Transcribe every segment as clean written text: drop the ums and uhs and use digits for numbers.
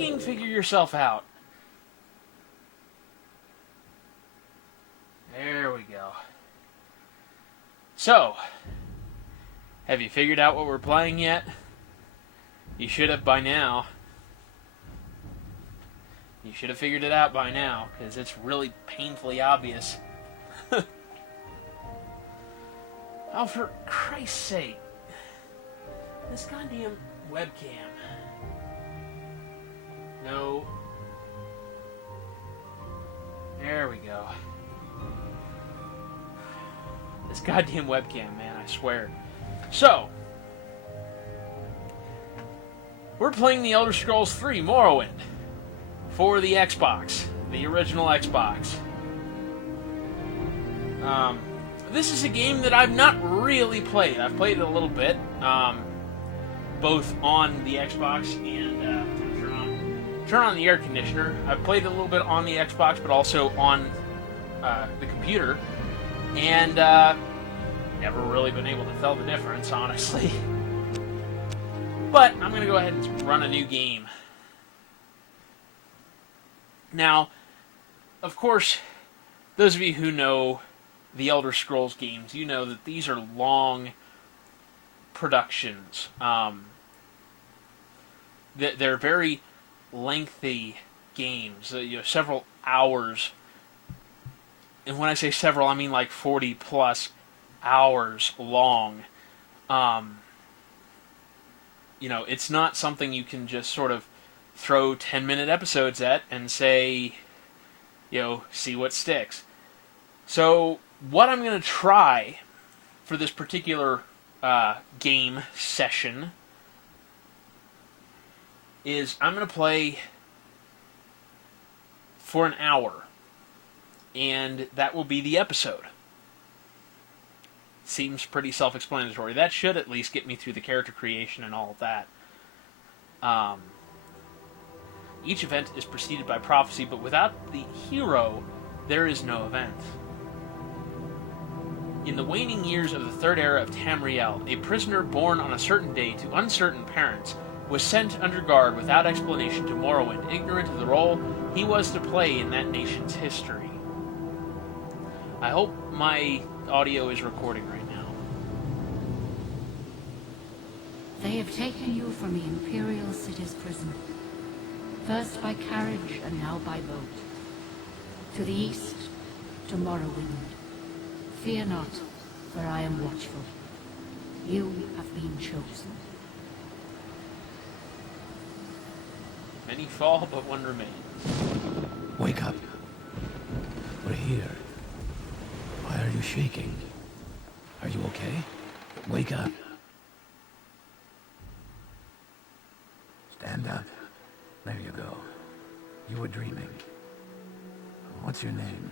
fucking figure yourself out. There we go. So, have you figured out what we're playing yet? You should have by now. You should have figured it out by now, because it's really painfully obvious. Oh, for Christ's sake. This goddamn webcam. No. There we go. This goddamn webcam, man, I swear. So, we're playing the Elder Scrolls 3 Morrowind for the Xbox, the original Xbox. This is a game that I've not really played. I've played it a little bit, both on the Xbox and turn on the air conditioner. I've played it a little bit on the Xbox, but also on the computer. And never really been able to tell the difference, honestly. But I'm going to go ahead and run a new game. Now, of course, those of you who know the Elder Scrolls games, you know that these are long productions. They're very lengthy games, several hours. And when I say several, I mean like 40 plus hours long. It's not something you can just sort of throw 10-minute episodes at and say, see what sticks. So, what I'm going to try for this particular game session is I'm going to play for an hour. And that will be the episode. Seems pretty self-explanatory. That should at least get me through the character creation and all of that. Each event is preceded by prophecy, but without the hero, there is no event. In the waning years of the Third Era of Tamriel, a prisoner born on a certain day to uncertain parents was sent under guard without explanation to Morrowind, ignorant of the role he was to play in that nation's history. I hope my audio is recording right now. They have taken you from the Imperial City's prison, first by carriage and now by boat. To the east, to Morrowind. Fear not, for I am watchful. You have been chosen. Many fall, but one remains. Wake up. We're here. Why are you shaking? Are you okay? Wake up. Stand up. There you go. You were dreaming. What's your name?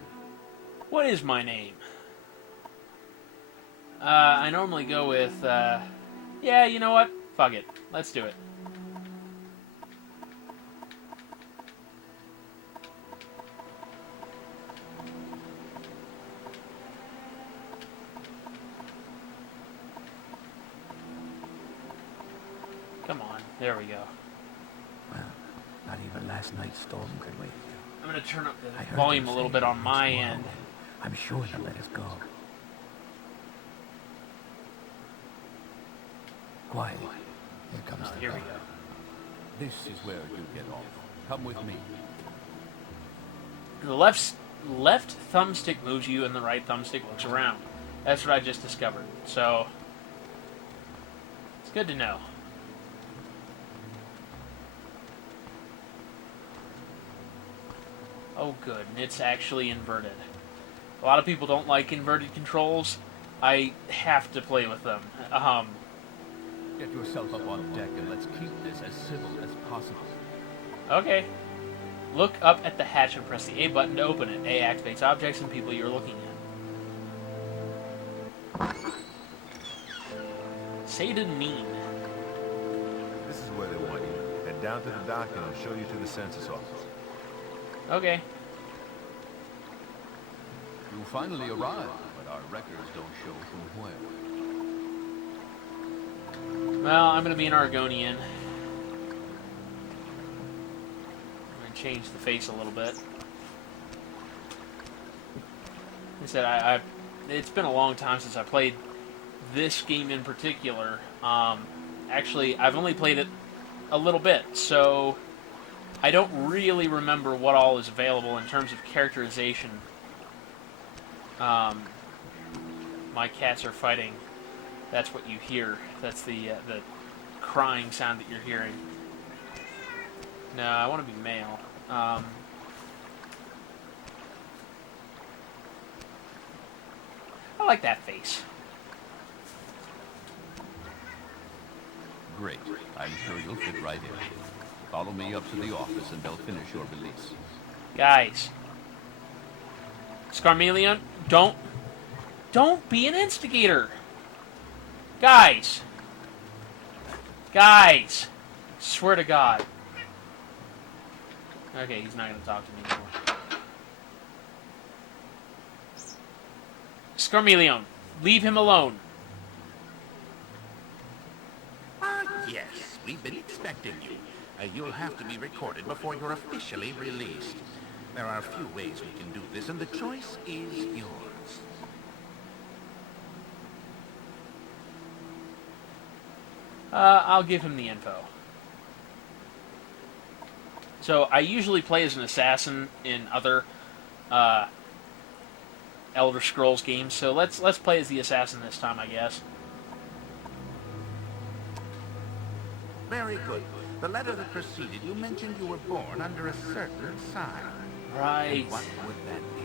What is my name? I normally go with, yeah, you know what? Fuck it. Let's do it. Come on. There we go. Well, not even last night's storm could wait. I'm going to turn up the volume a little bit on my end. I'm sure they'll let us go. Quiet. Here comes the Here we car. go. This is where you get off. Come with me. The left thumbstick moves you and the right thumbstick looks around. That's what I just discovered. So, it's good to know. Oh good, and it's actually inverted. A lot of people don't like inverted controls. I have to play with them. Get yourself up on deck and let's keep this as civil as possible. Okay. Look up at the hatch and press the A button to open it. A activates objects and people you're looking at. Say to mean. This is where they want you. Head down to the dock and I'll show you to the census office. Okay. You finally arrived, but our records don't show from where. Well, I'm going to be an Argonian. change the face a little bit. Like I said, it's been a long time since I played this game in particular. Actually, I've only played it a little bit, so I don't really remember what all is available in terms of characterization. My cats are fighting. That's what you hear. That's the crying sound that you're hearing. No, I want to be male. I like that face. Great. I'm sure you'll fit right in. Follow me up to the office and they'll finish your release. Guys. Scarmelion, don't be an instigator. Guys. Swear to God. Okay, he's not going to talk to me anymore. Scarmelion, leave him alone. Yes, we've been expecting you. You'll have to be recorded before you're officially released. There are a few ways we can do this, and the choice is yours. I'll give him the info. So, I usually play as an assassin in other Elder Scrolls games, so let's play as the assassin this time, I guess. Very good. The letter that preceded you mentioned you were born under a certain sign. Right. And what would that be?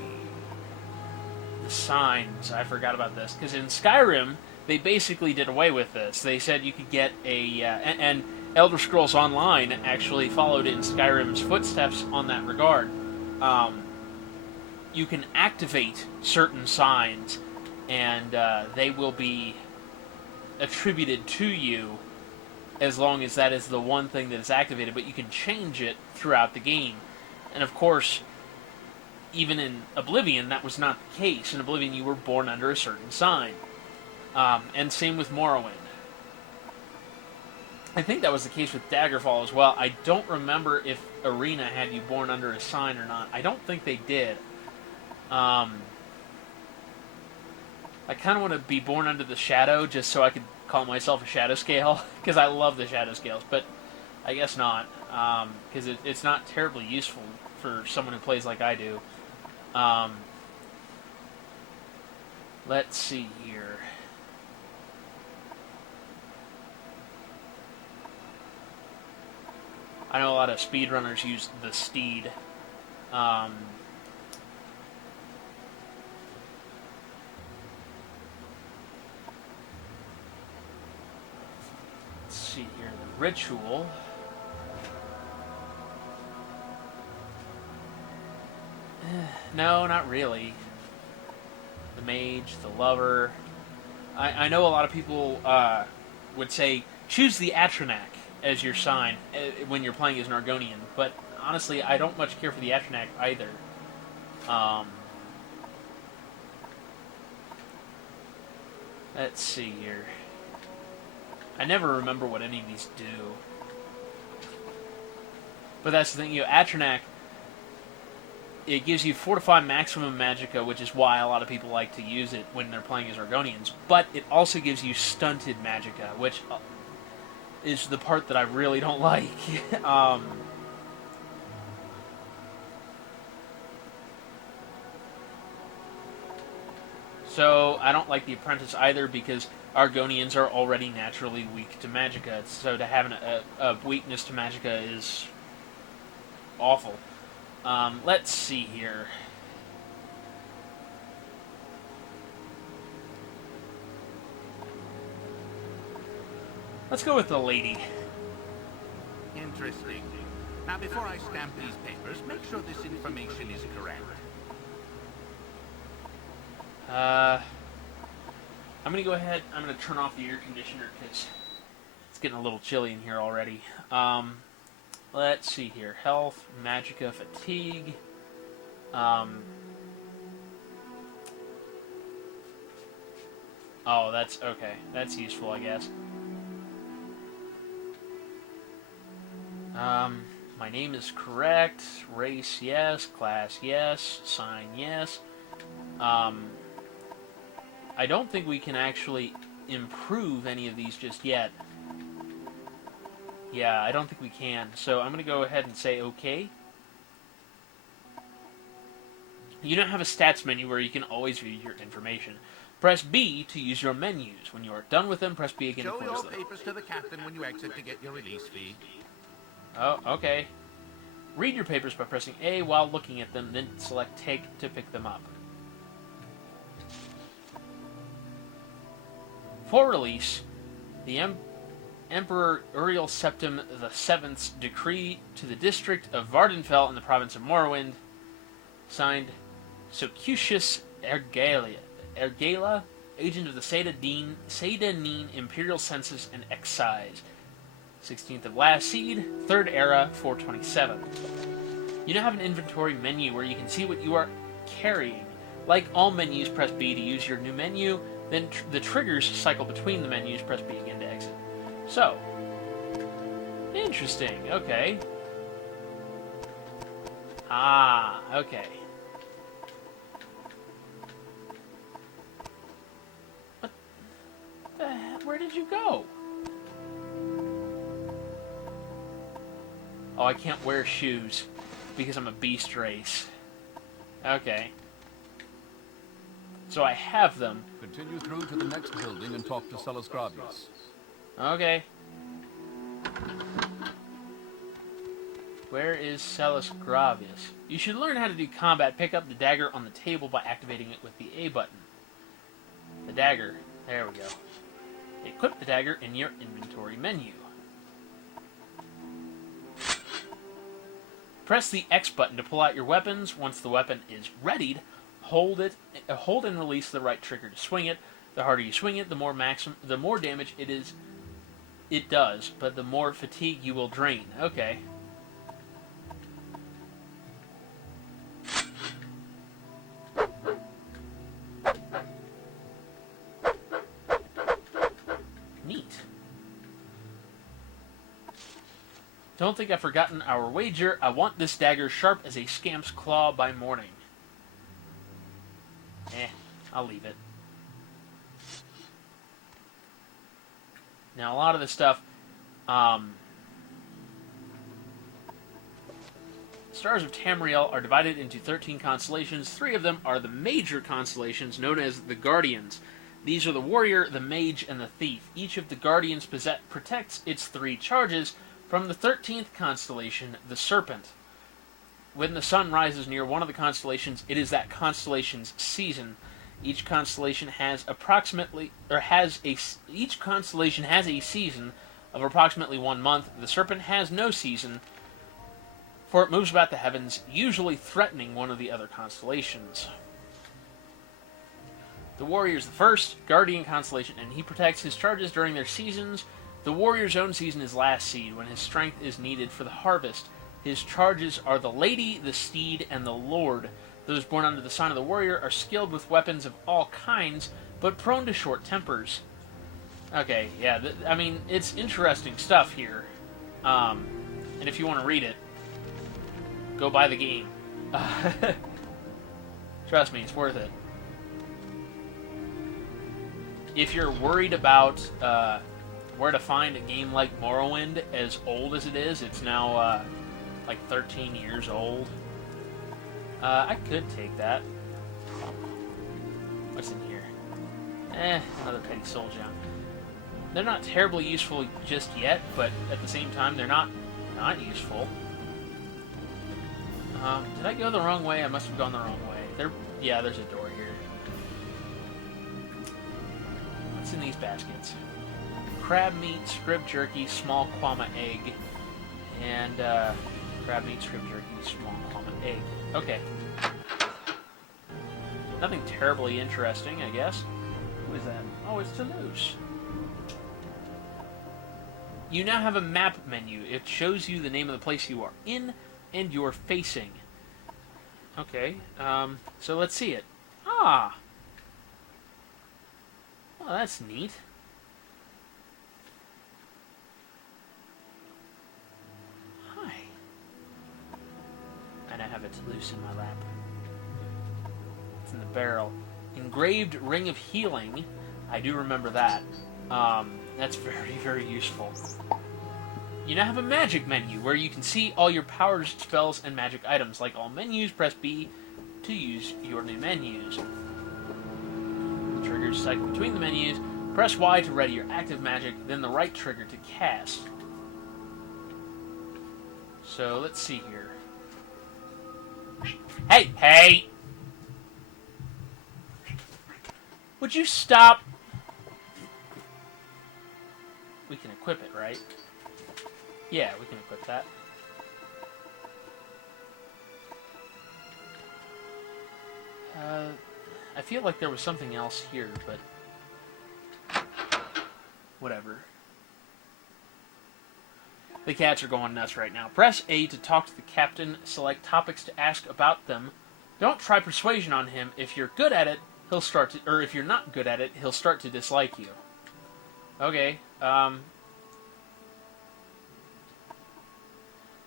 The signs. I forgot about this. Because in Skyrim, they basically did away with this. They said you could get a... and Elder Scrolls Online actually followed in Skyrim's footsteps on that regard. You can activate certain signs, and they will be attributed to you as long as that is the one thing that is activated, but you can change it throughout the game. And of course, even in Oblivion, that was not the case. In Oblivion, you were born under a certain sign. And same with Morrowind. I think that was the case with Daggerfall as well. I don't remember if Arena had you born under a sign or not. I don't think they did. I kind of want to be born under the Shadow just so I could call myself a Shadow Scale, because I love the Shadow Scales, but I guess not, because it's not terribly useful for someone who plays like I do. Let's see here. I know a lot of speedrunners use the Steed. Let's see here, the ritual. No, not really. The mage, the lover. I know a lot of people would say, choose the Atronach as your sign when you're playing as an Argonian, but honestly, I don't much care for the Atronach either. Let's see here. I never remember what any of these do. But that's the thing, Atronach, it gives you 4 to 5 maximum magicka, which is why a lot of people like to use it when they're playing as Argonians, but it also gives you stunted magicka, which is the part that I really don't like. So, I don't like the Apprentice either, because Argonians are already naturally weak to magicka, so to have a weakness to magicka is awful. Let's see here. Let's go with the lady. Interesting. Now, before I stamp these papers, make sure this information is correct. I'm going to go ahead, I'm going to turn off the air conditioner because it's getting a little chilly in here already. Let's see here. Health, magicka, fatigue. Oh, that's okay. That's useful, I guess. My name is correct. Race, yes. Class, yes. Sign, yes. I don't think we can actually improve any of these just yet. Yeah, I don't think we can. So I'm going to go ahead and say OK. You now have a stats menu where you can always view your information. Press B to use your menus. When you are done with them, press B again to Show close your them. papers to the captain when you exit to get your release fee. Oh, okay. Read your papers by pressing A while looking at them, then select Take to pick them up. For release, the Emperor Uriel Septim VII's decree to the district of Vvardenfell in the province of Morrowind, signed Socucius Ergela, agent of the Seydanine Imperial Census and Excise, 16th of last seed, 3rd era, 427. You now have an inventory menu where you can see what you are carrying. Like all menus, press B to use your new menu, then the triggers cycle between the menus, press B again to exit. So, interesting, okay. Ah, okay. What the heck? Where did you go? Oh, I can't wear shoes because I'm a beast race. Okay. So I have them. Continue through to the next building and talk to Sellus Gravius. Okay. Where is Sellus Gravius? You should learn how to do combat. Pick up the dagger on the table by activating it with the A button. The dagger. There we go. Equip the dagger in your inventory menu. Press the X button to pull out your weapons. Once the weapon is readied, hold and release the right trigger to swing it. The harder you swing it, the more damage it does, but the more fatigue you will drain. Okay. Neat. Don't think I've forgotten our wager. I want this dagger sharp as a scamp's claw by morning. I'll leave it. Now, a lot of this stuff, stars of Tamriel are divided into 13 constellations. 3 of them are the major constellations, known as the Guardians. These are the warrior, the mage, and the thief. Each of the Guardians protects its 3 charges from the 13th constellation, the Serpent. When the sun rises near one of the constellations, it is that constellation's season. Each constellation has each constellation has a season of approximately 1 month. The Serpent has no season, for it moves about the heavens, usually threatening one of the other constellations. The Warrior is the first Guardian constellation, and he protects his charges during their seasons. The Warrior's own season is last seed, when his strength is needed for the harvest. His charges are the Lady, the Steed, and the Lord. Those born under the sign of the Warrior are skilled with weapons of all kinds, but prone to short tempers. Okay, yeah, I mean, it's interesting stuff here. And if you want to read it, go buy the game. Trust me, it's worth it. If you're worried about where to find a game like Morrowind, as old as it is, it's now like 13 years old. I could take that. What's in here? Another petty soul gem. They're not terribly useful just yet, but at the same time, they're not useful. Did I go the wrong way? I must have gone the wrong way. Yeah, there's a door here. What's in these baskets? Crab meat, scrib jerky, small kwama egg, and crab meat, scrib jerky, small kwama egg. Okay. Nothing terribly interesting, I guess. Who is that? Oh, it's Toulouse. You now have a map menu. It shows you the name of the place you are in and you're facing. Okay, so let's see it. Ah! Well, that's neat. Hi. loose in my lap. It's in the barrel. Engraved Ring of Healing. I do remember that. That's very, very useful. You now have a magic menu where you can see all your powers, spells, and magic items. Like all menus, press B to use your new menus. The triggers cycle between the menus. Press Y to ready your active magic, then the right trigger to cast. So, let's see here. Hey! Hey! Would you stop? We can equip it, right? Yeah, we can equip that. I feel like there was something else here, but whatever. The cats are going nuts right now. Press A to talk to the captain. Select topics to ask about them. Don't try persuasion on him. If you're good at it, he'll start to, or if you're not good at it, he'll start to dislike you. Okay.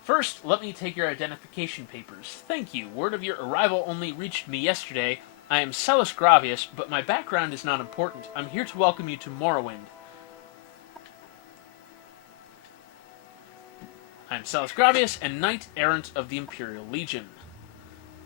First, let me take your identification papers. Thank you. Word of your arrival only reached me yesterday. I am Celis Gravius, but my background is not important. I'm here to welcome you to Morrowind. I'm Celis Gravius, and Knight-Errant of the Imperial Legion.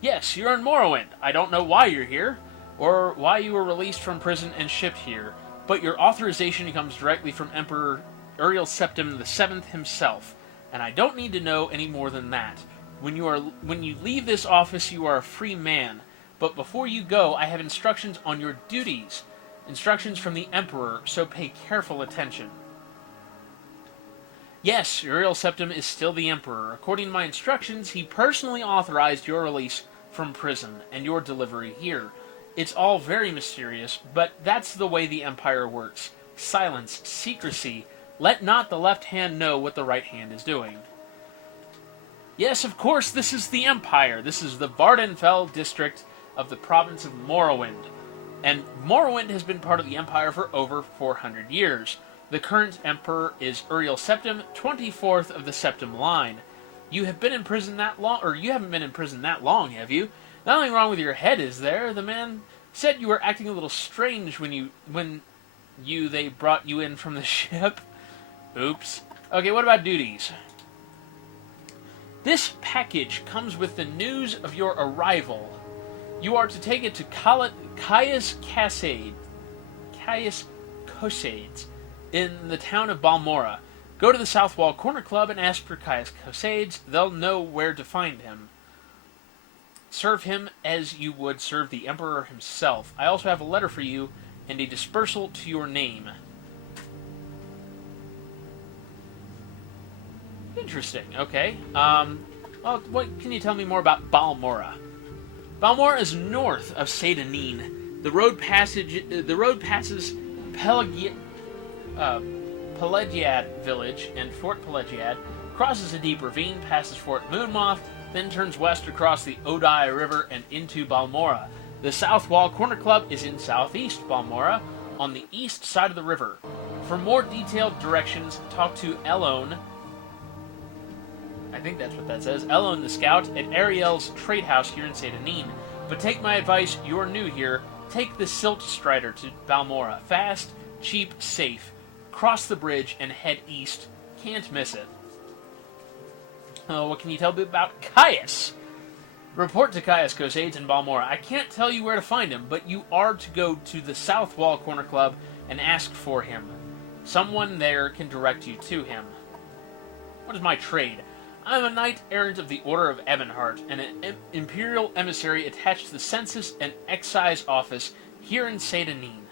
Yes, you're in Morrowind. I don't know why you're here, or why you were released from prison and shipped here, but your authorization comes directly from Emperor Uriel Septim VII himself, and I don't need to know any more than that. When you leave this office, you are a free man, but before you go, I have instructions on your duties. Instructions from the Emperor, so pay careful attention. Yes, Uriel Septim is still the Emperor. According to my instructions, he personally authorized your release from prison and your delivery here. It's all very mysterious, but that's the way the Empire works. Silence, secrecy. Let not the left hand know what the right hand is doing. Yes, of course, this is the Empire. This is the Vvardenfell district of the province of Morrowind. And Morrowind has been part of the Empire for over 400 years. The current Emperor is Uriel Septim, 24th of the Septim line. You have been in prison that long, or you haven't been in prison that long, have you? Nothing wrong with your head, is there? The man said you were acting a little strange when they brought you in from the ship. Oops. Okay, what about duties? This package comes with the news of your arrival. You are to take it to Caius Cosades in the town of Balmora. Go to the South Wall Corner Club and ask for Caius Cosades. They'll know where to find him. Serve him as you would serve the Emperor himself. I also have a letter for you and a dispersal to your name. Interesting. Okay. Well, what can you tell me more about Balmora? Balmora is north of Seyda-Neen. The road passes Pelagiad village and Fort Pelagiad, crosses a deep ravine, passes Fort Moonmoth, then turns west across the Odai River and into Balmora. The South Wall Corner Club is in southeast Balmora, on the east side of the river. For more detailed directions, talk to Elone. I think that's what that says. Elone the Scout at Ariel's trade house here in Seyda-Neen. But take my advice, you're new here. Take the Silt Strider to Balmora. Fast, cheap, safe. Cross the bridge and head east. Can't miss it. What can you tell me about Caius? Report to Caius Cosades in Balmora. I can't tell you where to find him, but you are to go to the South Wall Corner Club and ask for him. Someone there can direct you to him. What is my trade? I'm a knight-errant of the Order of Ebonheart, and an imperial emissary attached to the Census and Excise Office here in Seyda-Neen.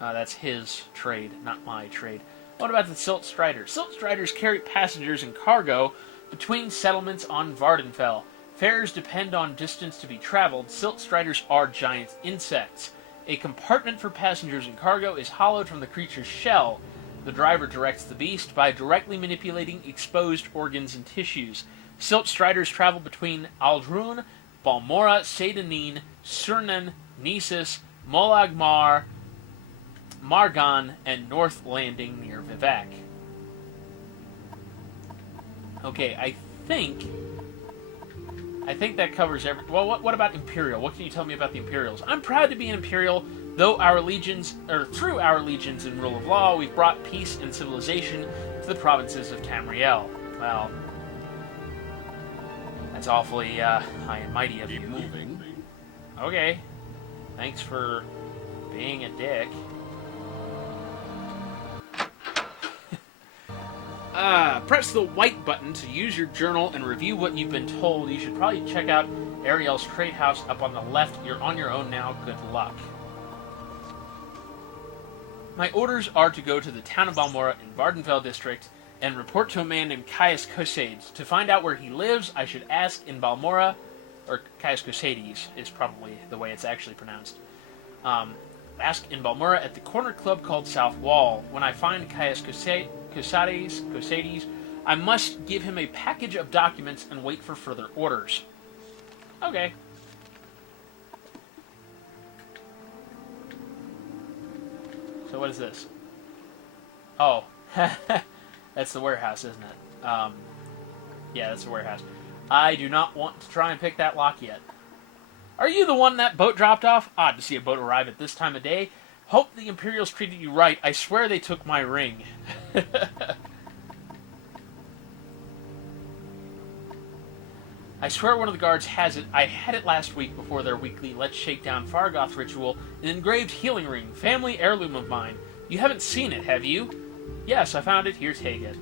That's his trade, not my trade. What about the Silt Striders? Silt Striders carry passengers and cargo between settlements on Vvardenfell. Fares depend on distance to be traveled. Silt Striders are giant insects. A compartment for passengers and cargo is hollowed from the creature's shell. The driver directs the beast by directly manipulating exposed organs and tissues. Silt Striders travel between Aldrun, Balmora, Seyda-Neen, Surnan, Nisus, Molagmar, Margan, and North Landing near Vivek. I think that covers every... Well, what about Imperial? What can you tell me about the Imperials? I'm proud to be an Imperial, though through our legions and rule of law, we've brought peace and civilization to the provinces of Tamriel. Well, that's awfully high and mighty of you. Moving. Okay. Thanks for being a dick. Press the white button to use your journal and review what you've been told. You should probably check out Ariel's trade house up on the left. You're on your own now. Good luck. My orders are to go to the town of Balmora in Vvardenfell district and report to a man named Caius Cosades. To find out where he lives, I should ask in Balmora, or Caius Cosades is probably the way it's actually pronounced. Ask in Balmora at the corner club called South Wall. When I find Caius Cosades, I must give him a package of documents and wait for further orders. Okay. So what is this? Oh. That's the warehouse, isn't it? Yeah, that's the warehouse. I do not want to try and pick that lock yet. Are you the one that boat dropped off? Odd to see a boat arrive at this time of day. Hope the Imperials treated you right. I swear they took my ring. I swear one of the guards has it. I had it last week before their weekly Let's Shake Down Fargoth ritual. An engraved healing ring. Family heirloom of mine. You haven't seen it, have you? Yes, I found it. Here, take it.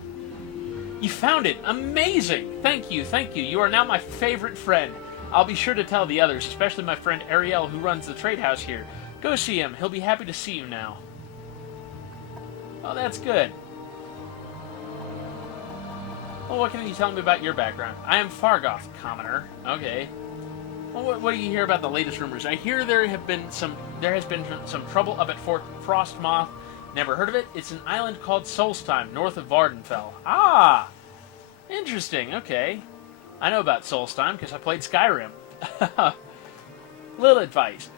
You found it! Amazing! Thank you, thank you. You are now my favorite friend. I'll be sure to tell the others, especially my friend Ariel, who runs the trade house here. Go see him. He'll be happy to see you now. Oh, that's good. Well, what can you tell me about your background? I am Fargoth, commoner. Okay. Well, what do you hear about the latest rumors? I hear there has been some trouble up at Fort Frostmoth. Never heard of it? It's an island called Solstheim, north of Vvardenfell. Ah! Interesting, okay. I know about Solstheim because I played Skyrim. Little advice.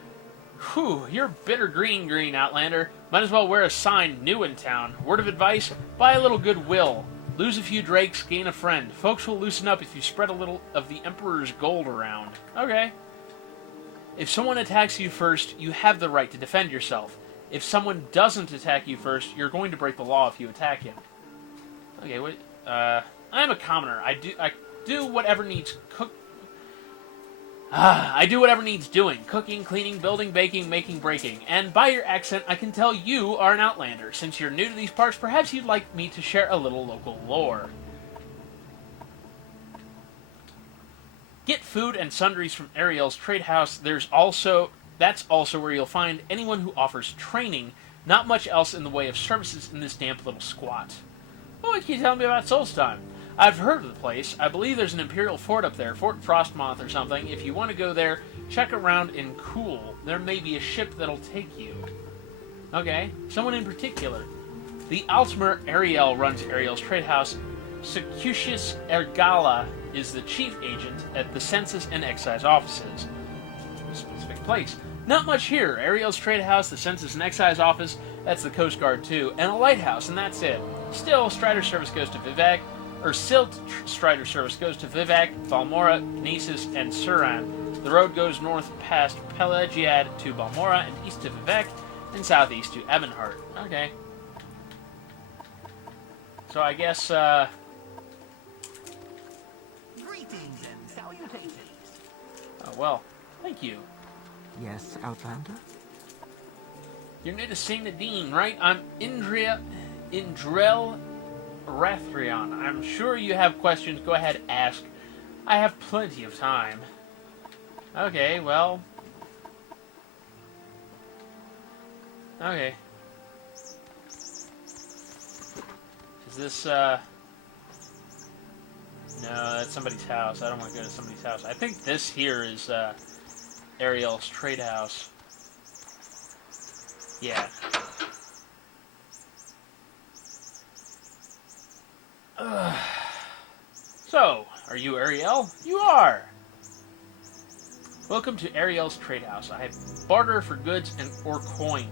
Whew, you're bitter green, Outlander. Might as well wear a sign, new in town. Word of advice, buy a little goodwill. Lose a few drakes, gain a friend. Folks will loosen up if you spread a little of the Emperor's gold around. Okay. If someone attacks you first, you have the right to defend yourself. If someone doesn't attack you first, you're going to break the law if you attack him. Okay, what? I'm a commoner. I do whatever needs I do whatever needs doing. Cooking, cleaning, building, baking, making, breaking. And by your accent, I can tell you are an Outlander. Since you're new to these parts, perhaps you'd like me to share a little local lore. Get food and sundries from Ariel's trade house. That's also where you'll find anyone who offers training. Not much else in the way of services in this damp little squat. Well, what can you tell me about Solstheim? I've heard of the place. I believe there's an Imperial fort up there, Fort Frostmoth or something. If you want to go there, check around in Cool. There may be a ship that'll take you. Okay, someone in particular. The Altmer Ariel runs Ariel's trade house. Secucius Ergala is the chief agent at the Census and Excise offices. Specific place. Not much here. Ariel's trade house, the Census and Excise office, that's the Coast Guard too, and a lighthouse, and that's it. Still, Strider service goes to Vivek, or Silt Strider service goes to Vivek, Balmora, Knesset, and Suran. The road goes north past Pelagiad to Balmora, and east to Vivek, and southeast to Ebonheart. Okay. So I guess, Greetings and salutations. oh, well, thank you. Yes, Outlander? You're new to St. Nadine, right? I'm Indrel Rathrion. I'm sure you have questions. Go ahead, ask. I have plenty of time. Okay, well. Okay. Is this, No, that's somebody's house. I don't want to go to somebody's house. I think this here is, Ariel's trade house. Yeah. So, are you Ariel? You are! Welcome to Ariel's trade house. I have barter for goods or coin.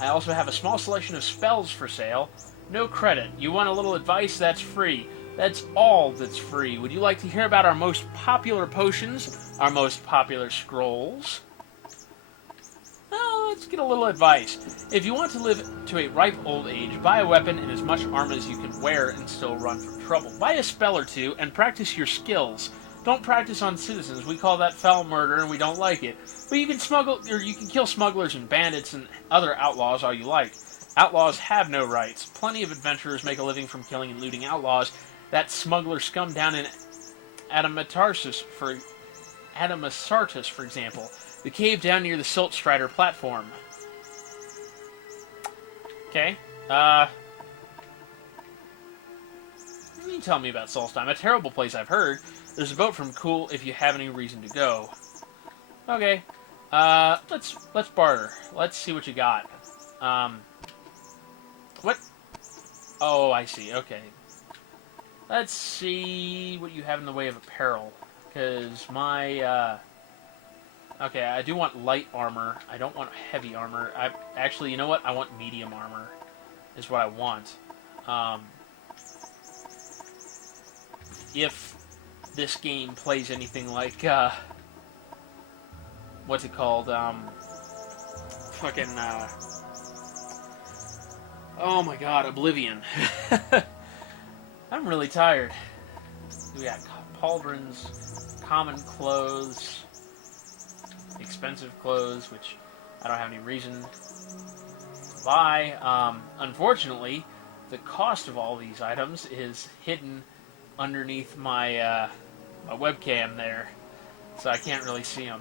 I also have a small selection of spells for sale. No credit. You want a little advice? That's free. That's all that's free. Would you like to hear about our most popular potions, our most popular scrolls? Well, let's get a little advice. If you want to live to a ripe old age, buy a weapon and as much armor as you can wear and still run from trouble. Buy a spell or two and practice your skills. Don't practice on citizens. We call that foul murder and we don't like it. But you can smuggle, or you can kill smugglers and bandits and other outlaws all you like. Outlaws have no rights. Plenty of adventurers make a living from killing and looting outlaws. That smuggler scum down in Adamasartus, for example. The cave down near the Silt Strider platform. Okay. What can you tell me about Solstheim? A terrible place, I've heard. There's a boat from Cool if you have any reason to go. Okay. Let's barter. Let's see what you got. What? Oh, I see. Okay. Let's see what you have in the way of apparel. Because my, okay, I do want light armor. I don't want heavy armor. Actually, you know what? I want medium armor. Is what I want. If this game plays anything like, what's it called? Oh my god, Oblivion. I'm really tired. We got pauldrons, common clothes, expensive clothes, which I don't have any reason to buy. Unfortunately, the cost of all these items is hidden underneath my, my webcam there, so I can't really see them.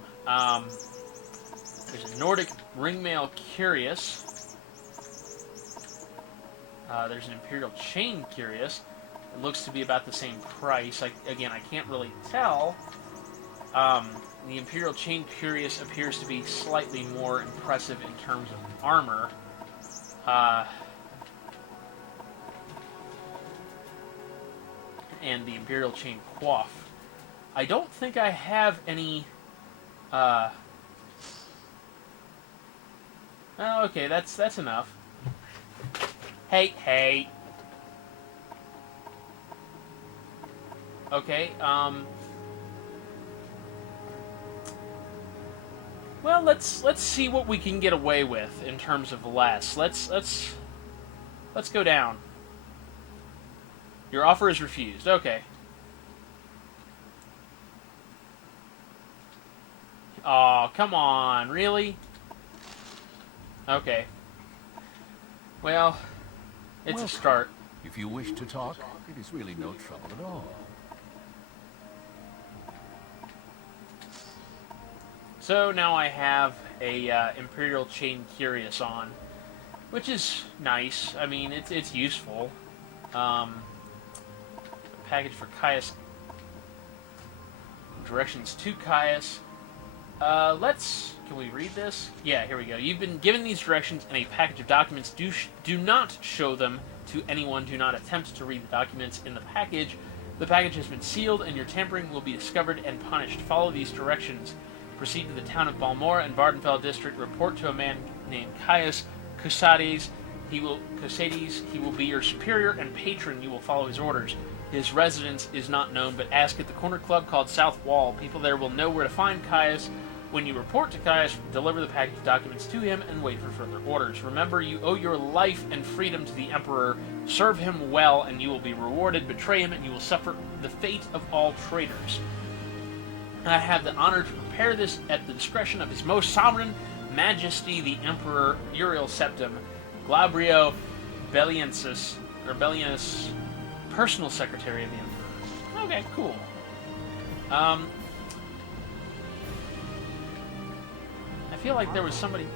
There's a Nordic ringmail curious. There's an Imperial chain curious. It looks to be about the same price. Again, I can't really tell. The Imperial chain curious appears to be slightly more impressive in terms of armor. And the Imperial chain coif. I don't think I have any... Oh, okay, that's enough. Hey. Okay, well, let's see what we can get away with in terms of less. Let's go down. Your offer is refused. Okay. Oh, come on, really? Okay. Well, it's a start. If you wish to talk, it is really no trouble at all. So now I have a Imperial chain curious on, which is nice. I mean, it's useful. Package for Caius. Directions to Caius. Can we read this? Yeah, here we go. You've been given these directions and a package of documents. Do not show them to anyone. Do not attempt to read the documents in the package. The package has been sealed and your tampering will be discovered and punished. Follow these directions. Proceed to the town of Balmora and Vvardenfell district. Report to a man named Caius Cusades. He will be your superior and patron. You will follow his orders. His residence is not known, but ask at the corner club called South Wall. People there will know where to find Caius. When you report to Caius, deliver the package documents to him and wait for further orders. Remember, you owe your life and freedom to the Emperor. Serve him well, and you will be rewarded. Betray him, and you will suffer the fate of all traitors. I have the honor to prepare this at the discretion of His Most Sovereign Majesty, the Emperor Uriel Septim, Glabrio Belliensis, personal secretary of the Emperor. Okay, cool. I feel like there was somebody...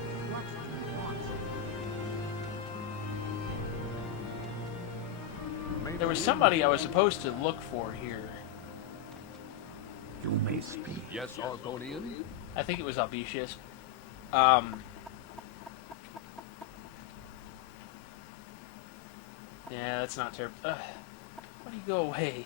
There was somebody I was supposed to look for here. You may speak. Yes, Argonian? I think it was Albitius. Yeah, that's not terrible. Why do you go away?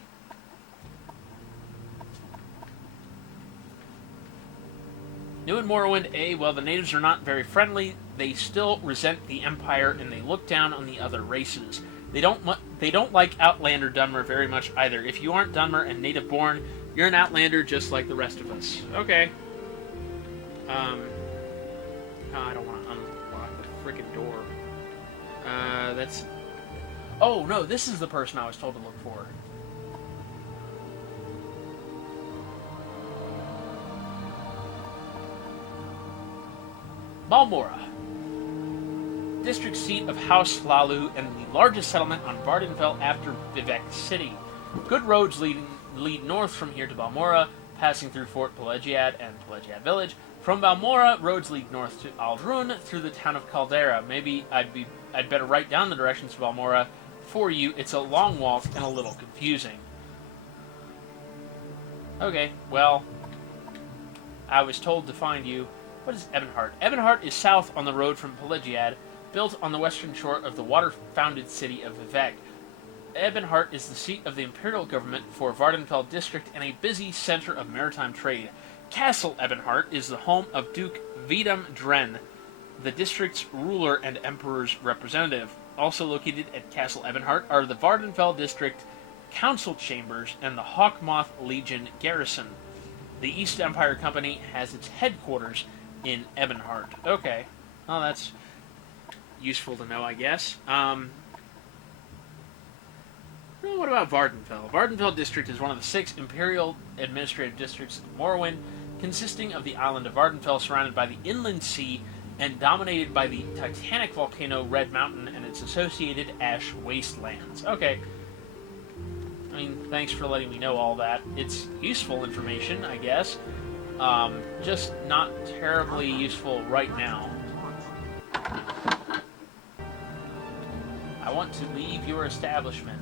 New in Morrowind, well, the natives are not very friendly. They still resent the Empire, and they look down on the other races. They don't like Outlander Dunmer very much either. If you aren't Dunmer and native born, you're an Outlander just like the rest of us. Okay. Oh, I don't want to unlock the freaking door. That's... Oh, no, this is the person I was told to look for. Balmora. District seat of House Lalu and the largest settlement on Vvardenfell after Vivec City. Good roads lead north from here to Balmora, passing through Fort Pelagiad and Pelagiad Village. From Balmora, roads lead north to Aldrun through the town of Caldera. Maybe I'd better write down the directions to Balmora for you. It's a long walk and a little confusing. Okay, well, I was told to find you. What is Ebonheart? Ebonheart is south on the road from Pelagiad, built on the western shore of the water-founded city of Vivec. Ebonheart is the seat of the imperial government for Vvardenfell district and a busy center of maritime trade. Castle Ebonheart is the home of Duke Vidam Dren, the district's ruler and emperor's representative. Also located at Castle Ebonheart are the Vvardenfell district council chambers and the Hawkmoth Legion garrison. The East Empire Company has its headquarters in Ebonheart. Okay. Well, that's useful to know, I guess. Well, what about Vvardenfell? Vvardenfell District is one of the 6 imperial administrative districts of Morrowind, consisting of the island of Vvardenfell, surrounded by the inland sea and dominated by the titanic volcano Red Mountain and its associated ash wastelands. Okay. I mean, thanks for letting me know all that. It's useful information, I guess. Just not terribly useful right now. I want to leave your establishment.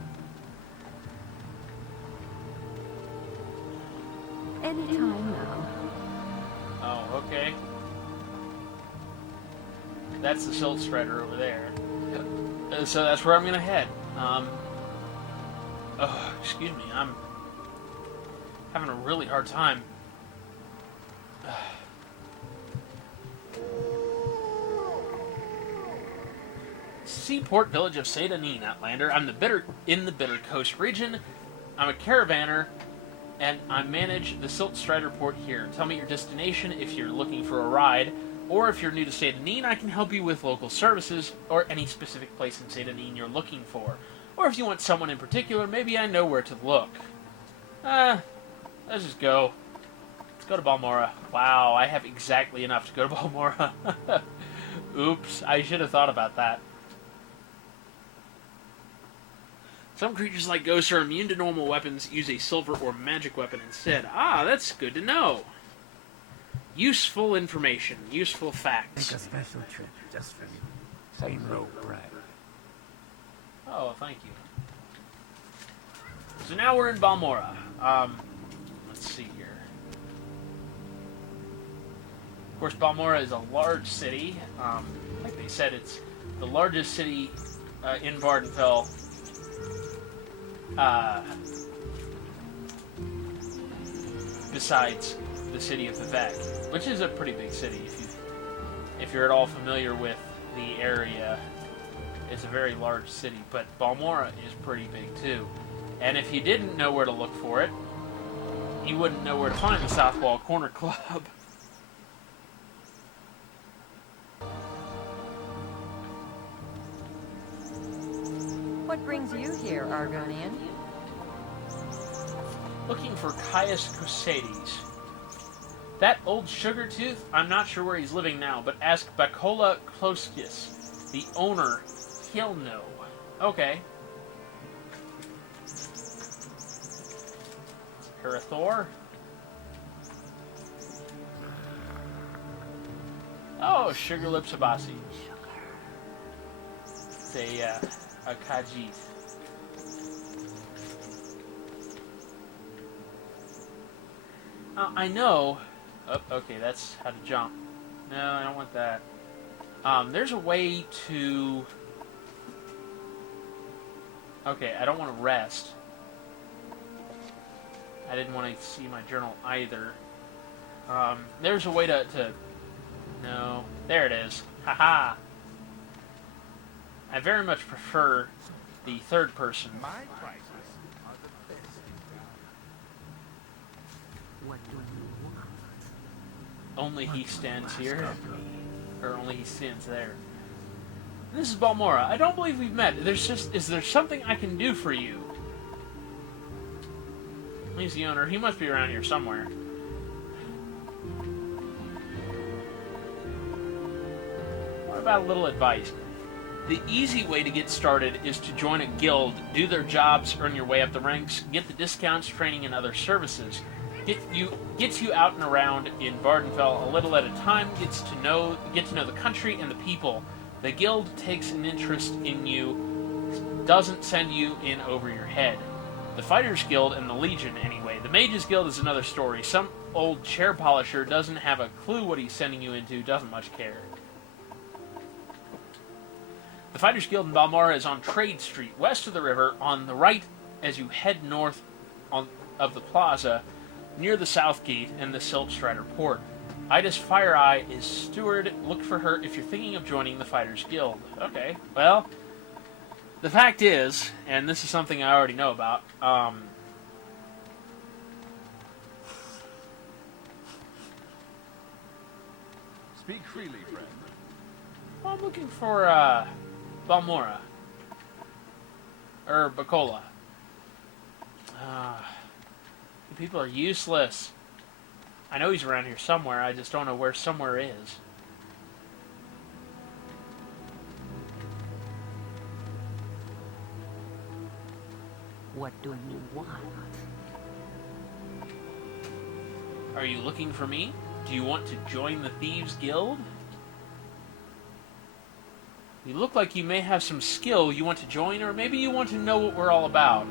Anytime now. Oh, okay. That's the Silt Strider over there. So that's where I'm gonna head. Oh, excuse me, I'm having a really hard time. Seaport village of Sedanin, Outlander. I'm in the Bitter Coast region. I'm a caravaner, and I manage the Silt Strider port here. Tell me your destination if you're looking for a ride, or if you're new to Sedanin, I can help you with local services, or any specific place in Sedanin you're looking for. Or if you want someone in particular, maybe I know where to look. Let's just go. Let's go to Balmora. Wow, I have exactly enough to go to Balmora. Oops, I should have thought about that. Some creatures like ghosts are immune to normal weapons, use a silver or magic weapon instead. Ah, that's good to know. Useful information, useful facts. Make a special trip just for you. Same road, Brad. Oh, thank you. So now we're in Balmora. Let's see here. Of course, Balmora is a large city. Like they said, it's the largest city in Vvardenfell. Besides the city of Vivec, which is a pretty big city. If you're at all familiar with the area, it's a very large city. But Balmora is pretty big too. And if you didn't know where to look for it, you wouldn't know where to find the Southwall Corner Club. What brings you here, Argonian? Looking for Caius Cosades. That old sugar tooth? I'm not sure where he's living now, but ask Bacola Kloskius, the owner. He'll know. Okay. Herathor? Oh, Sugar Lips Abasi. It's a Khajiit. I know... Oh, okay, that's how to jump. No, I don't want that. There's a way to... Okay, I don't want to rest. I didn't want to see my journal either. There's a way to... No, there it is. Haha! I very much prefer the third person. My prices are the best. What do you want? Only he stands here, or only he stands there. This is Balmora. I don't believe we've met. Is there something I can do for you? He's the owner. He must be around here somewhere. What about a little advice? The easy way to get started is to join a guild, do their jobs, earn your way up the ranks, get the discounts, training, and other services. Gets you out and around in Vvardenfell a little at a time, get to know the country and the people. The guild takes an interest in you, doesn't send you in over your head. The Fighters Guild and the Legion, anyway. The Mages Guild is another story. Some old chair polisher doesn't have a clue what he's sending you into, doesn't much care. The Fighters Guild in Balmora is on Trade Street, west of the river, on the right as you head north of the plaza, near the South Gate and the Silkstrider Port. Ida's Fire Eye is steward. Look for her if you're thinking of joining the Fighters Guild. Okay, well, the fact is, and this is something I already know about, Speak freely, friend. I'm looking for, Balmora. Or Bacola. You people are useless. I know he's around here somewhere, I just don't know where somewhere is. What do you want? Are you looking for me? Do you want to join the Thieves Guild? You look like you may have some skill you want to join, or maybe you want to know what we're all about.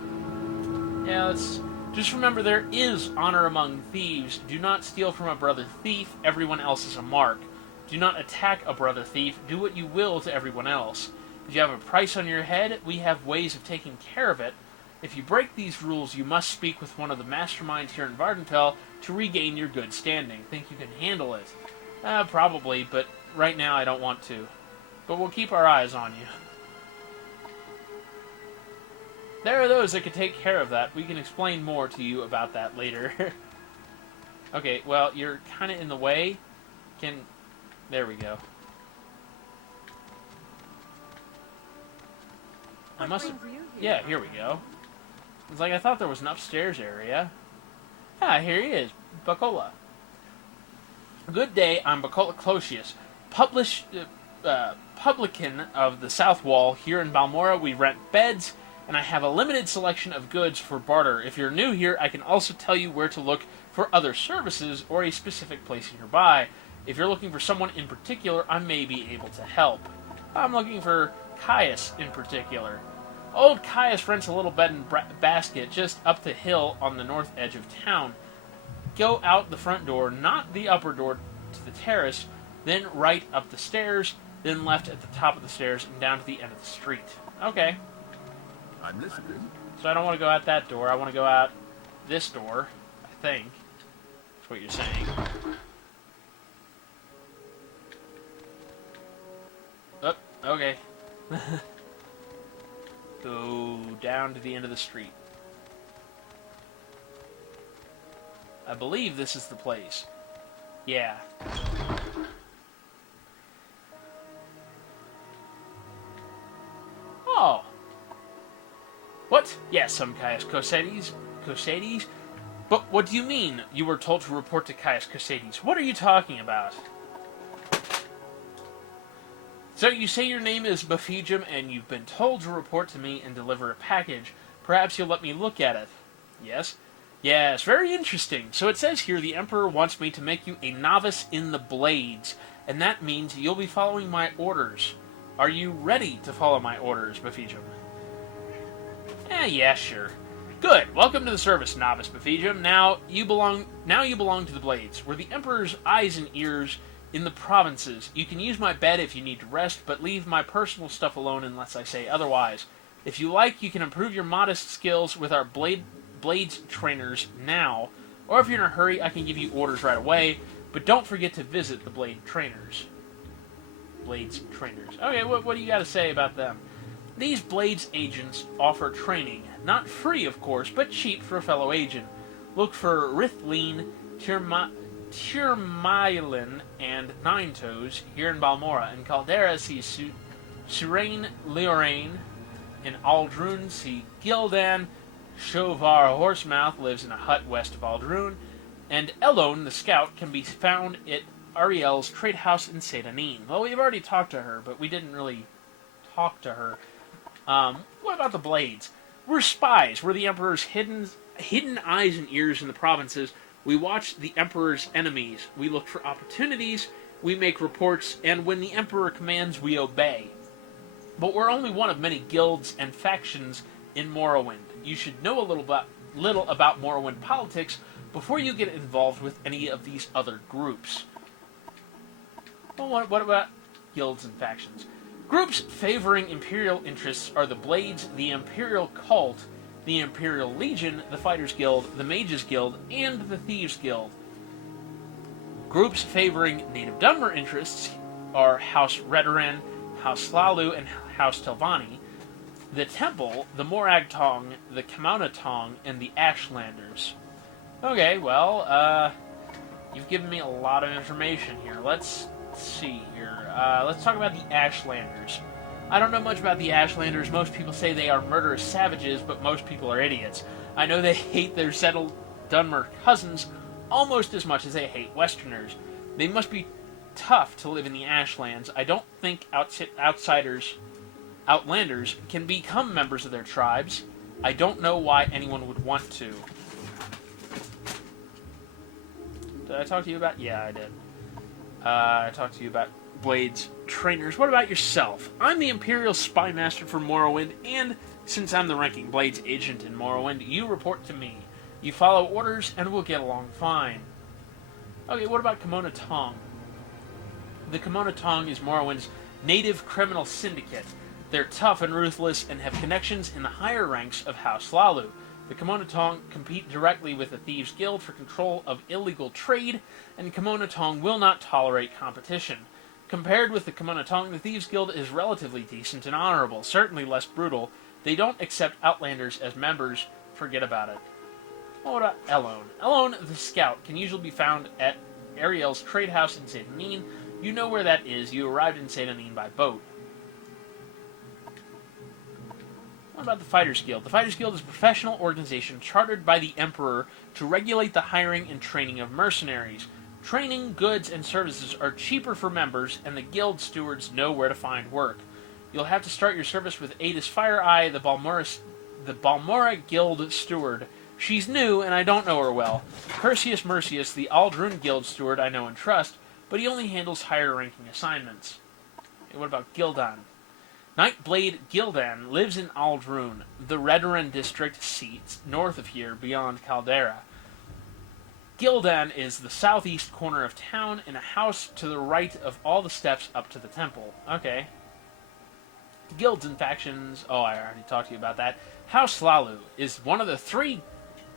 Yeah, let's... Just remember, there is honor among thieves. Do not steal from a brother thief. Everyone else is a mark. Do not attack a brother thief. Do what you will to everyone else. If you have a price on your head, we have ways of taking care of it. If you break these rules, you must speak with one of the masterminds here in Vvardenfell to regain your good standing. Think you can handle it? Probably, but right now I don't want to. But we'll keep our eyes on you. There are those that can take care of that. We can explain more to you about that later. Okay, well, you're kind of in the way. There we go. I must have... Yeah, here we go. It's like I thought there was an upstairs area. Ah, here he is. Bacola. Good day, I'm Bacola Closius, publican of the South Wall. Here in Balmora, we rent beds, and I have a limited selection of goods for barter. If you're new here, I can also tell you where to look for other services or a specific place nearby. If you're looking for someone in particular, I may be able to help. I'm looking for Caius in particular. Old Caius rents a little bed and basket just up the hill on the north edge of town. Go out the front door, not the upper door to the terrace, then right up the stairs, then left at the top of the stairs and down to the end of the street. Okay. I'm listening. So I don't want to go out that door. I want to go out this door, I think. That's what you're saying. Oh, okay. Go down to the end of the street. I believe this is the place. Yeah. Oh. What? Yes, I'm Caius Cosades. Cosades? But what do you mean you were told to report to Caius Cosades? What are you talking about? So you say your name is Befijum and you've been told to report to me and deliver a package. Perhaps you'll let me look at it. Yes? Yes, very interesting. So it says here the Emperor wants me to make you a novice in the blades, and that means you'll be following my orders. Are you ready to follow my orders, Befijum? Yeah, sure. Good. Welcome to the service, novice Befijum. Now you belong to the blades. We're the Emperor's eyes and ears in the provinces. You can use my bed if you need to rest, but leave my personal stuff alone unless I say otherwise. If you like, you can improve your modest skills with our blades trainers now, or if you're in a hurry, I can give you orders right away, but don't forget to visit the blades trainers. Okay, what do you got to say about them? These Blades agents offer training, not free of course, but cheap for a fellow agent. Look for Rithleen, Tirmylin, and Ninetoes here in Balmora. In Caldera, see Surain Leorain. In Aldrun, see Gildan. Shovar Horsemouth lives in a hut west of Aldrun. And Elone, the scout, can be found at Ariel's trade house in Saint Anine. Well, we've already talked to her, but we didn't really talk to her. What about the Blades? We're spies. We're the Emperor's hidden eyes and ears in the provinces. We watch the Emperor's enemies. We look for opportunities. We make reports. And when the Emperor commands, we obey. But we're only one of many guilds and factions in Morrowind. You should know a little about Morrowind politics before you get involved with any of these other groups. Well, what about guilds and factions? Groups favoring Imperial interests are the Blades, the Imperial Cult, the Imperial Legion, the Fighters Guild, the Mages Guild, and the Thieves Guild. Groups favoring Native Dunmer interests are House Redoran, House Slalu, and House Telvanni, the Temple, the Morag Tong, the Kamona Tong, and the Ashlanders. Okay, well, you've given me a lot of information here. Let's see here. Let's talk about the Ashlanders. I don't know much about the Ashlanders. Most people say they are murderous savages, but most people are idiots. I know they hate their settled Dunmer cousins almost as much as they hate Westerners. They must be tough to live in the Ashlands. I don't think Outlanders can become members of their tribes. I don't know why anyone would want to. Did I talk to you about? Yeah, I did. I talked to you about Blades trainers. What about yourself? I'm the Imperial Spy Master for Morrowind, and since I'm the ranking Blades agent in Morrowind, you report to me. You follow orders, and we'll get along fine. Okay, what about Kamona Tong? The Kamona Tong is Morrowind's native criminal syndicate. They're tough and ruthless, and have connections in the higher ranks of House Lalu. The Kamona Tong compete directly with the Thieves Guild for control of illegal trade, and Kamona Tong will not tolerate competition. Compared with the Kamona Tong, the Thieves Guild is relatively decent and honorable, certainly less brutal. They don't accept Outlanders as members. Forget about it. Well, what about Elone? Elone, the scout, can usually be found at Ariel's trade house in Saint Anine. You know where that is. You arrived in Saint Anine by boat. What about the Fighters Guild? The Fighters Guild is a professional organization chartered by the Emperor to regulate the hiring and training of mercenaries. Training, goods, and services are cheaper for members, and the guild stewards know where to find work. You'll have to start your service with Adis Fireeye, the Balmora Guild steward. She's new, and I don't know her well. Perseus Mercius, the Aldrun Guild steward, I know and trust, but he only handles higher-ranking assignments. Okay, what about Gildan? Nightblade Gildan lives in Aldrun, the Redoran district seat north of here, beyond Caldera. Gildan is the southeast corner of town, in a house to the right of all the steps up to the temple. Okay. Guilds and factions. Oh, I already talked to you about that. House Lalu is one of the 3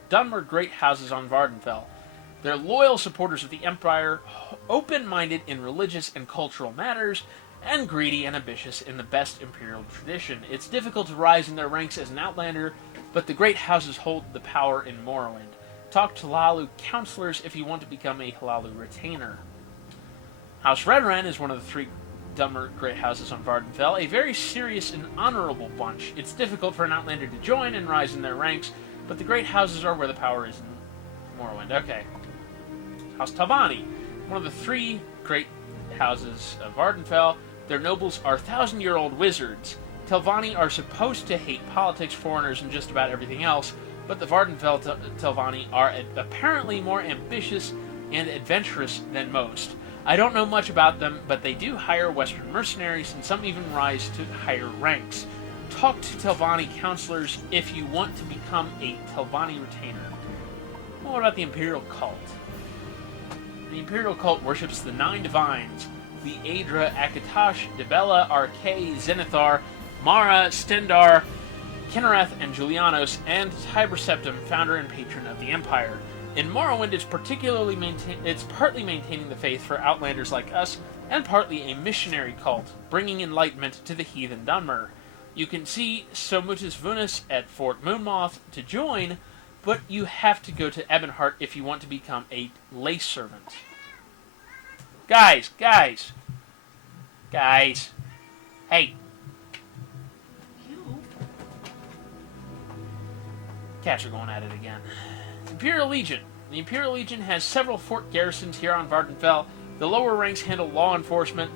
Dunmer great houses on Vvardenfell. They're loyal supporters of the Empire, open-minded in religious and cultural matters, and greedy and ambitious in the best Imperial tradition. It's difficult to rise in their ranks as an Outlander, but the great houses hold the power in Morrowind. Talk to Lalu counselors if you want to become a Lalu retainer. House Redoran is one of the 3 Dunmer great houses on Vvardenfell, a very serious and honorable bunch. It's difficult for an Outlander to join and rise in their ranks, but the great houses are where the power is in Morrowind. Okay. House Telvanni, one of the 3 great houses of Vvardenfell. Their nobles are 1,000-year-old wizards. Telvanni are supposed to hate politics, foreigners, and just about everything else, but the Vvardenfell Telvanni are apparently more ambitious and adventurous than most. I don't know much about them, but they do hire Western mercenaries, and some even rise to higher ranks. Talk to Telvanni counselors if you want to become a Telvanni retainer. Well, what about the Imperial Cult? The Imperial Cult worships the 9 divines, the Aedra, Akatosh, Dibella, Arkay, Zenithar, Mara, Stendar, Kinnereth, and Julianos, and Tiber Septim, founder and patron of the Empire. In Morrowind, it's partly maintaining the faith for Outlanders like us, and partly a missionary cult, bringing enlightenment to the heathen Dunmer. You can see Somutus Vunus at Fort Moonmoth to join, but you have to go to Ebonheart if you want to become a lace servant. Guys! Hey! Cats are going at it again. Imperial Legion. The Imperial Legion has several fort garrisons here on Vvardenfell. The lower ranks handle law enforcement,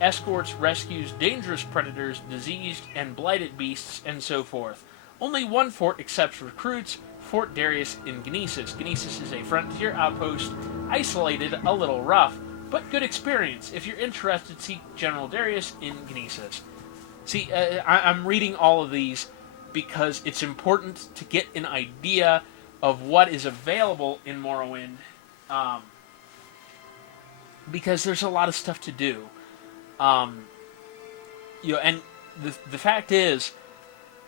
escorts, rescues, dangerous predators, diseased and blighted beasts, and so forth. Only one fort accepts recruits, Fort Darius in Gnesis. Gnesis is a frontier outpost, isolated, a little rough, but good experience. If you're interested, seek General Darius in Gnesis. See, I'm reading all of these because it's important to get an idea of what is available in Morrowind, because there's a lot of stuff to do. And the fact is,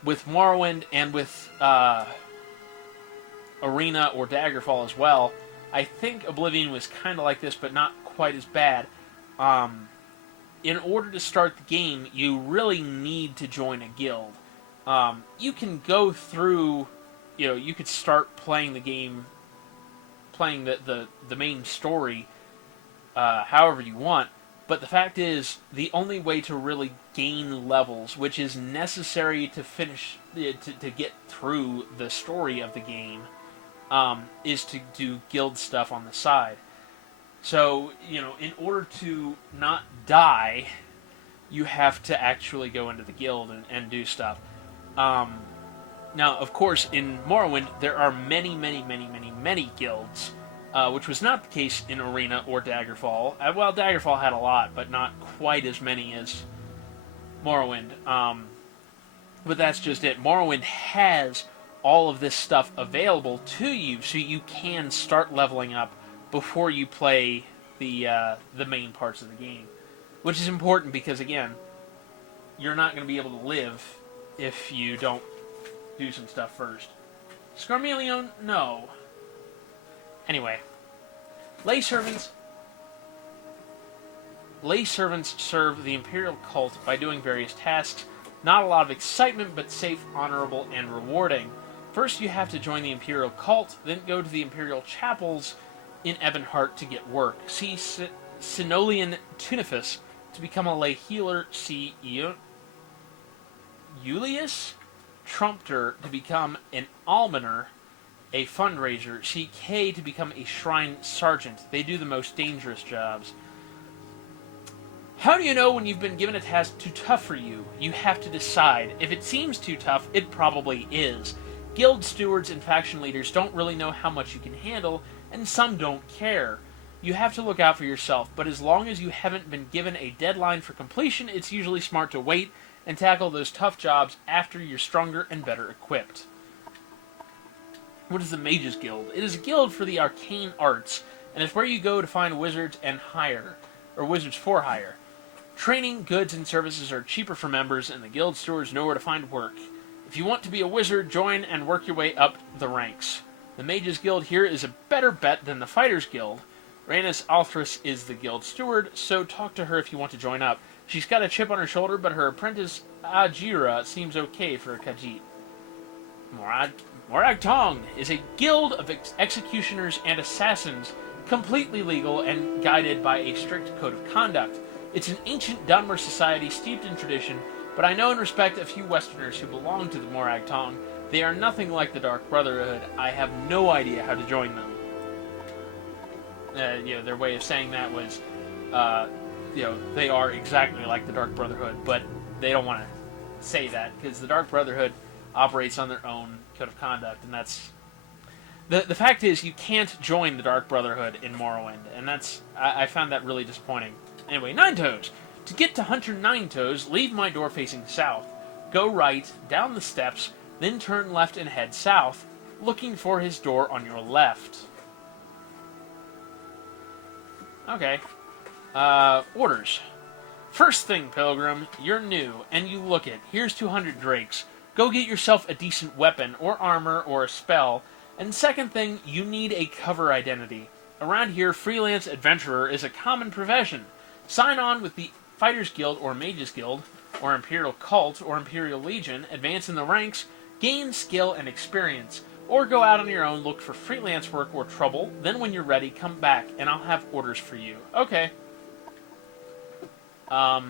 with Morrowind and with Arena or Daggerfall as well, I think Oblivion was kind of like this, but not quite as bad. In order to start the game, you really need to join a guild. You can go through, you could start playing the game, playing the main story, however you want, but the fact is, the only way to really gain levels, which is necessary to finish, to get through the story of the game, is to do guild stuff on the side. So, in order to not die, you have to actually go into the guild and do stuff. Now, of course, in Morrowind, there are many guilds, which was not the case in Arena or Daggerfall. Well, Daggerfall had a lot, but not quite as many as Morrowind. But that's just it. Morrowind has all of this stuff available to you, so you can start leveling up before you play the main parts of the game. Which is important because, again, you're not going to be able to live if you don't do some stuff first. Scarmelion? No. Anyway. Lay servants serve the Imperial cult by doing various tasks. Not a lot of excitement, but safe, honorable, and rewarding. First, you have to join the Imperial cult, then go to the Imperial chapels in Ebonheart to get work. See Sinolian Tunifus to become a lay healer. See Julius Trumpter to become an almoner, a fundraiser. See K to become a shrine sergeant. They do the most dangerous jobs. How do you know when you've been given a task too tough for you? You have to decide. If it seems too tough, it probably is. Guild stewards and faction leaders don't really know how much you can handle, and some don't care. You have to look out for yourself, but as long as you haven't been given a deadline for completion, it's usually smart to wait and tackle those tough jobs after you're stronger and better equipped. What is the Mages Guild? It is a guild for the arcane arts, and it's where you go to find wizards and hire, or wizards for hire. Training, goods, and services are cheaper for members, and the guild stewards know where to find work. If you want to be a wizard, join and work your way up the ranks. The Mages Guild here is a better bet than the Fighters Guild. Rhaenys Althris is the guild steward, so talk to her if you want to join up. She's got a chip on her shoulder, but her apprentice Ajira seems okay for a Khajiit. Morag Tong is a guild of executioners and assassins, completely legal and guided by a strict code of conduct. It's an ancient Dunmer society steeped in tradition, but I know and respect a few Westerners who belong to the Morag Tong. They are nothing like the Dark Brotherhood. I have no idea how to join them. Their way of saying that was, they are exactly like the Dark Brotherhood, but they don't want to say that, because the Dark Brotherhood operates on their own code of conduct, and that's... The fact is, you can't join the Dark Brotherhood in Morrowind, and that's... I found that really disappointing. Anyway, Ninetoes. To get to Hunter Ninetoes, leave my door facing south. Go right, down the steps, then turn left and head south, looking for his door on your left. Okay. Orders. First thing, Pilgrim, you're new, and you look it. Here's 200 drakes. Go get yourself a decent weapon, or armor, or a spell. And second thing, you need a cover identity. Around here, freelance adventurer is a common profession. Sign on with the Fighters Guild or Mages Guild, or Imperial Cult, or Imperial Legion, advance in the ranks, gain skill and experience, or go out on your own, look for freelance work or trouble, then when you're ready, come back, and I'll have orders for you. Okay. I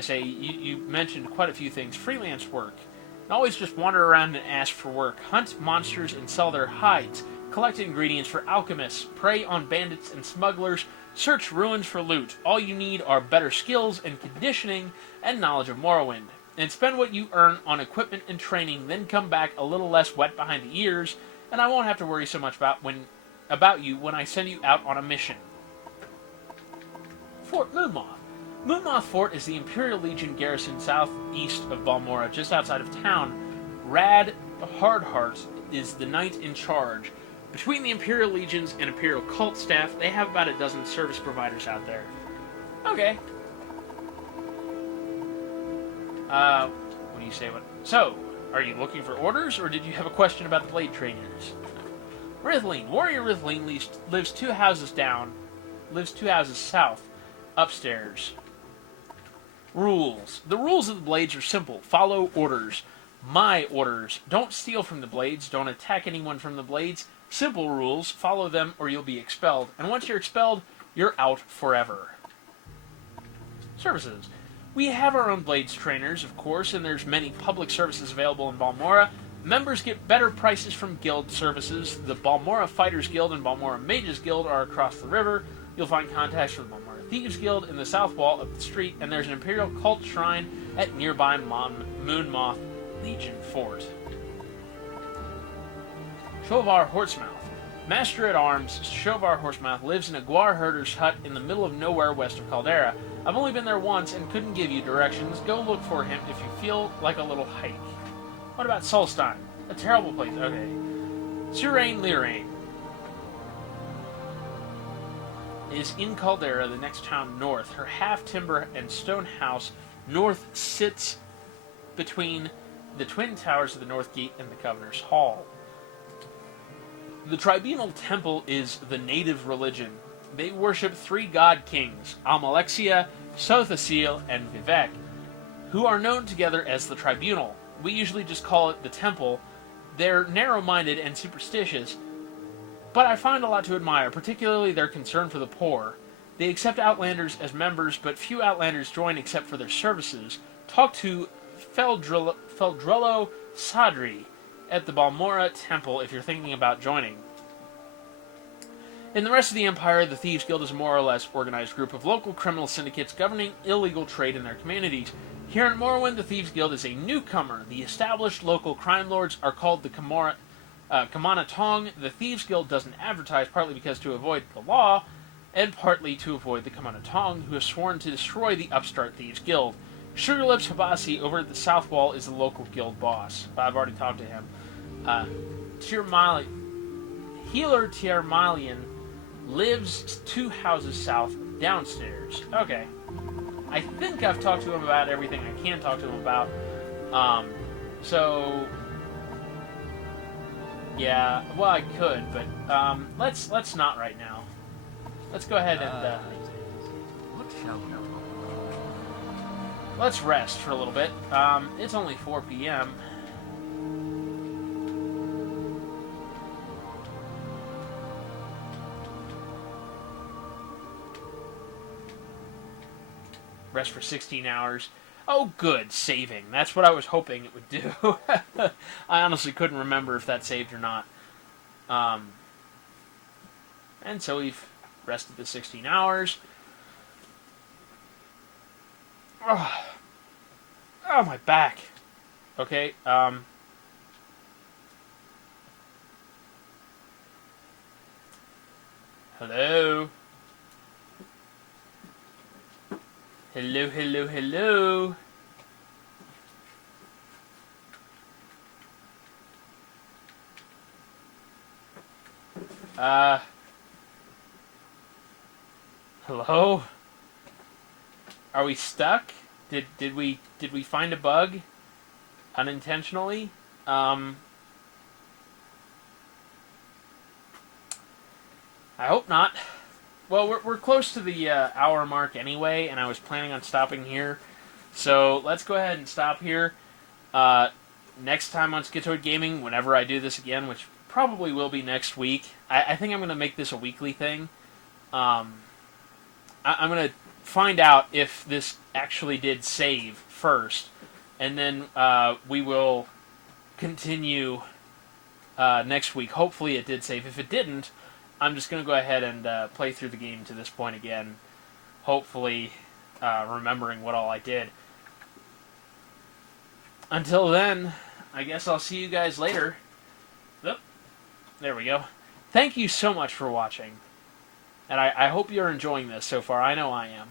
say, you mentioned quite a few things. Freelance work. And always just wander around and ask for work. Hunt monsters and sell their hides. Collect ingredients for alchemists. Prey on bandits and smugglers. Search ruins for loot. All you need are better skills and conditioning and knowledge of Morrowind. And spend what you earn on equipment and training, then come back a little less wet behind the ears, and I won't have to worry so much about you when I send you out on a mission. Fort Moonmoth. Moonmoth Fort is the Imperial Legion garrison southeast of Balmora, just outside of town. Rad Hardheart is the knight in charge. Between the Imperial Legions and Imperial Cult staff, they have about a dozen service providers out there. Okay. What do you say? So, are you looking for orders, or did you have a question about the blade trainers? Rithline. Warrior Rithline lives two houses south, upstairs. Rules. The rules of the blades are simple. Follow orders. My orders. Don't steal from the blades. Don't attack anyone from the blades. Simple rules. Follow them or you'll be expelled. And once you're expelled, you're out forever. Services. We have our own blades trainers, of course, and there's many public services available in Balmora. Members get better prices from guild services. The Balmora Fighters Guild and Balmora Mages Guild are across the river. You'll find contacts for the Balmora Thieves Guild in the south wall of the street, and there's an Imperial Cult Shrine at nearby Moonmoth Legion Fort. Shovar Horsemouth. Master-at-Arms Shovar Horsemouth lives in a Guar herder's hut in the middle of nowhere west of Caldera. I've only been there once and couldn't give you directions. Go look for him if you feel like a little hike. What about Solstein? A terrible place. Okay. Surain Lirain is in Caldera, the next town north. Her half-timber and stone house north sits between the twin towers of the North Gate and the Governor's Hall. The Tribunal Temple is the native religion. They worship three god kings, Almalexia, Sothasil, and Vivek, who are known together as the Tribunal. We usually just call it the Temple. They're narrow-minded and superstitious, but I find a lot to admire, particularly their concern for the poor. They accept Outlanders as members, but few Outlanders join except for their services. Talk to Feldrello Sadri at the Balmora Temple if you're thinking about joining. In the rest of the Empire, the Thieves Guild is a more or less organized group of local criminal syndicates governing illegal trade in their communities. Here in Morrowind, the Thieves Guild is a newcomer. The established local crime lords are called the Kamana Tong. The Thieves Guild doesn't advertise, partly because to avoid the law, and partly to avoid the Kamana Tong, who have sworn to destroy the upstart Thieves Guild. Sugarlips Habasi over at the south wall is the local guild boss. I've already talked to him. Healer Tiermalian lives two houses south, downstairs. Okay. I think I've talked to him about everything I can talk to him about. So yeah, well I could, but let's not right now. Let's go ahead and What shall we do? let's rest for a little bit. It's only 4 p.m. Rest for 16 hours. Oh, good. Saving. That's what I was hoping it would do. I honestly couldn't remember if that saved or not. And so we've rested the 16 hours. Oh, my back. Okay, hello? Hello, hello, hello. Hello? Are we stuck? Did we find a bug unintentionally? I hope not. Well, we're close to the hour mark anyway, and I was planning on stopping here. So let's go ahead and stop here. Next time on Schizoid Gaming, whenever I do this again, which probably will be next week, I think I'm going to make this a weekly thing. I'm going to find out if this actually did save first, and then we will continue next week. Hopefully it did save. If it didn't, I'm just going to go ahead and play through the game to this point again, hopefully remembering what all I did. Until then, I guess I'll see you guys later. Oop, there we go. Thank you so much for watching, and I hope you're enjoying this so far. I know I am.